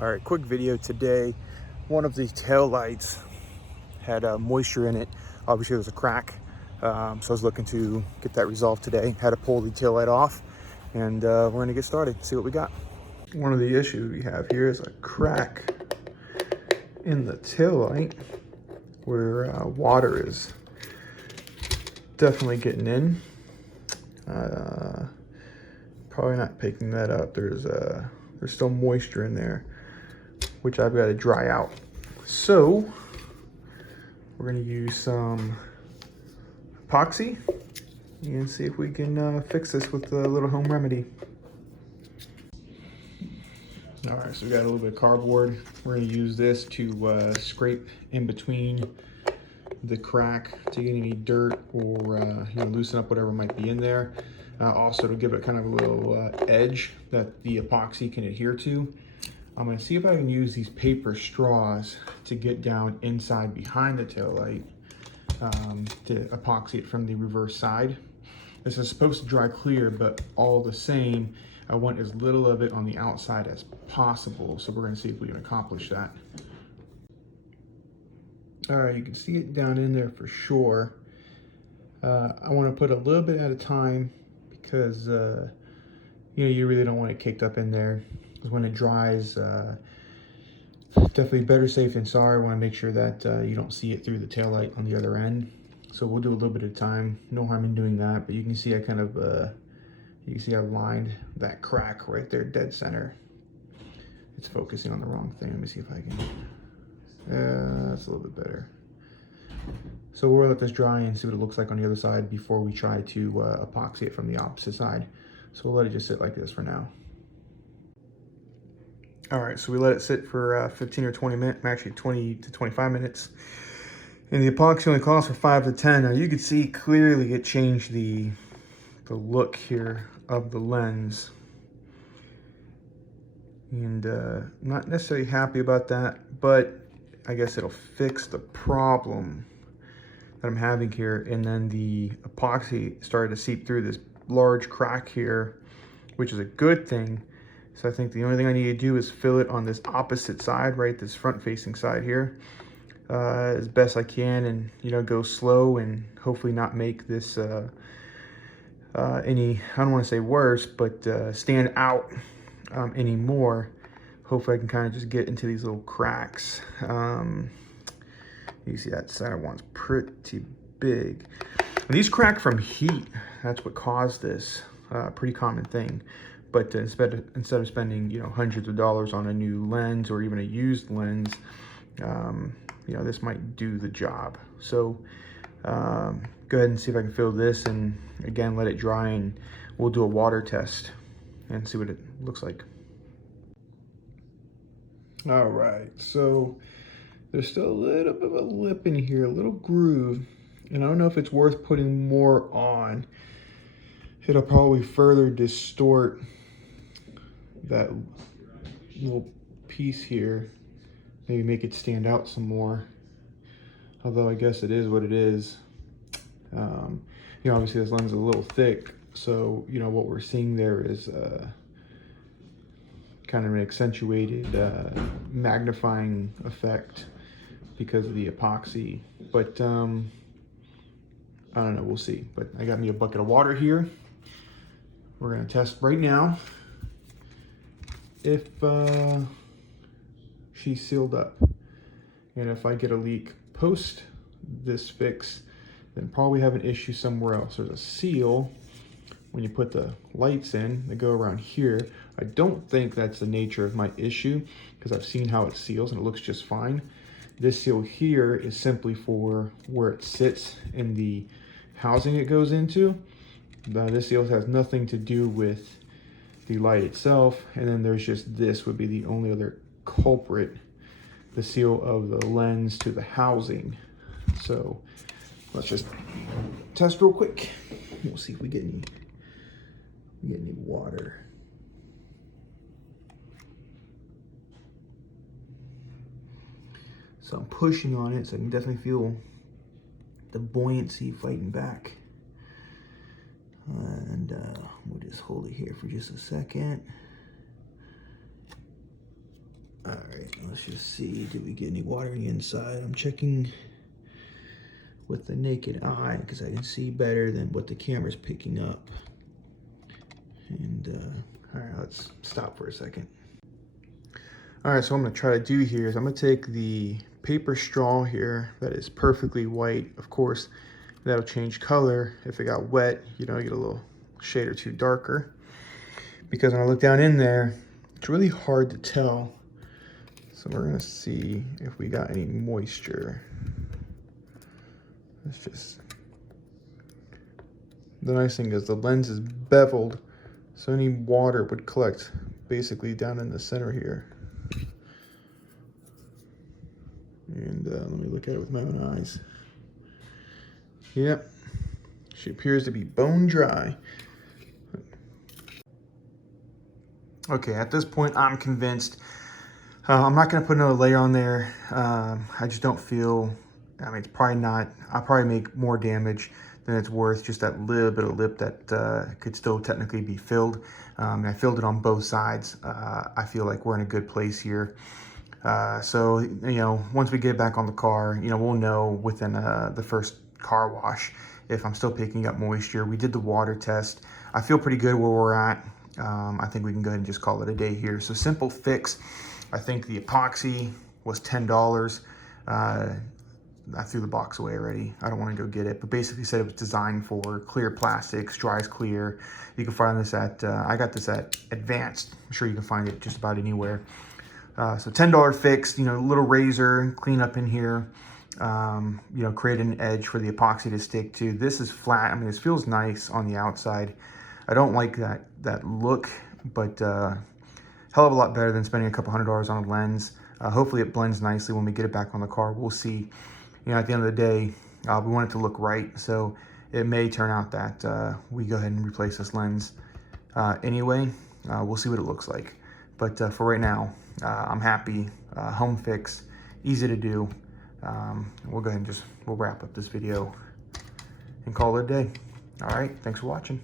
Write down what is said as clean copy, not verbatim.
All right, quick video today. One of the tail lights had moisture in it. Obviously there was a crack. So I was looking to get that resolved today. Had to pull the tail light off, and we're gonna get started, see what we got. One of the issues we have here is a crack in the tail light where water is definitely getting in. Probably not picking that up. There's still moisture in there, which I've got to dry out. So we're gonna use some epoxy and see if we can fix this with a little home remedy. All right, so we got a little bit of cardboard. We're gonna use this to scrape in between the crack to get any dirt or loosen up whatever might be in there. Also to give it kind of a little edge that the epoxy can adhere to. I'm gonna see if I can use these paper straws to get down inside behind the tail light to epoxy it from the reverse side. This is supposed to dry clear, but all the same, I want as little of it on the outside as possible. So we're gonna see if we can accomplish that. All right, you can see it down in there for sure. I wanna put a little bit at a time because you really don't want it caked up in there. Because when it dries, definitely better safe than sorry. I want to make sure that you don't see it through the tail light on the other end. So we'll do a little bit at a time. No harm in doing that, but you can see I kind of, you can see I lined that crack right there, dead center. It's focusing on the wrong thing. Let me see if I can, that's a little bit better. So we'll let this dry and see what it looks like on the other side before we try to epoxy it from the opposite side. So we'll let it just sit like this for now. All right, so we let it sit for 15 or 20 minutes, actually 20 to 25 minutes. And the epoxy only calls for 5 to 10. Now you can see clearly it changed the look here of the lens. And not necessarily happy about that, but I guess it'll fix the problem that I'm having here. And then the epoxy started to seep through this large crack here, which is a good thing. So I think the only thing I need to do is fill it on this opposite side, right? This front facing side here, as best I can, and go slow and hopefully not make this any, I don't want to say worse, but stand out anymore. Hopefully I can kind of just get into these little cracks. You see that center one's pretty big. And these crack from heat. That's what caused this. Pretty common thing. But instead of spending hundreds of dollars on a new lens or even a used lens, this might do the job. So go ahead and see if I can fill this, and again let it dry, and we'll do a water test and see what it looks like. All right, so there's still a little bit of a lip in here, a little groove, and I don't know if it's worth putting more on. It'll probably further distort that little piece here, maybe make it stand out some more, although I guess it is what it is. Obviously this lens is a little thick, so what we're seeing there is kind of an accentuated magnifying effect because of the epoxy, but I don't know, we'll see. But I got me a bucket of water here. We're gonna test right now if she's sealed up. And if I get a leak post this fix, then probably have an issue somewhere else. There's a seal when you put the lights in, they go around here. I don't think that's the nature of my issue because I've seen how it seals and it looks just fine. This seal here is simply for where it sits in the housing it goes into. This seal has nothing to do with the light itself, and then there's just this would be the only other culprit, the seal of the lens to the housing. So let's just test real quick. We'll see if we get any water. So I'm pushing on it, so I can definitely feel the buoyancy fighting back. And we'll just hold it here for just a second. All Let's just see, did we get any water on the inside? I'm checking with the naked eye because I can see better than what the camera's picking up. And all right, let's stop for a second. All right, so what I'm gonna try to do here is I'm gonna take the paper straw here that is perfectly white. Of course, that'll change color. If it got wet, you know, you get a little shade or two darker. Because when I look down in there, it's really hard to tell. So we're gonna see if we got any moisture. It's just, the nice thing is the lens is beveled, so any water would collect basically down in the center here. And let me look at it with my own eyes. Yep, she appears to be bone dry. Okay, at this point, I'm convinced. I'm not gonna put another layer on there. I just don't feel, I mean, it's probably not, I'll probably make more damage than it's worth. Just that little bit of lip that could still technically be filled. I filled it on both sides. I feel like we're in a good place here. So, you know, once we get back on the car, you know, we'll know within the first car wash if I'm still picking up moisture. We did the water test. I feel pretty good where we're at. I think we can go ahead and just call it a day here. So simple fix. I think the epoxy was $10. I threw the box away already. I don't want to go get it, but basically said it was designed for clear plastics, dries clear. You can find this at, I got this at Advanced. I'm sure you can find it just about anywhere. So $10 fix, you know, little razor, clean up in here, you know, create an edge for the epoxy to stick to. This is flat. I mean, this feels nice on the outside. I don't like that look, but hell of a lot better than spending a couple $100 on a lens. Hopefully it blends nicely when we get it back on the car. We'll see. You know, at the end of the day, we want it to look right. So it may turn out that we go ahead and replace this lens anyway. We'll see what it looks like. But for right now, I'm happy. Home fix, easy to do. We'll go ahead and we'll wrap up this video and call it a day. All right, thanks for watching.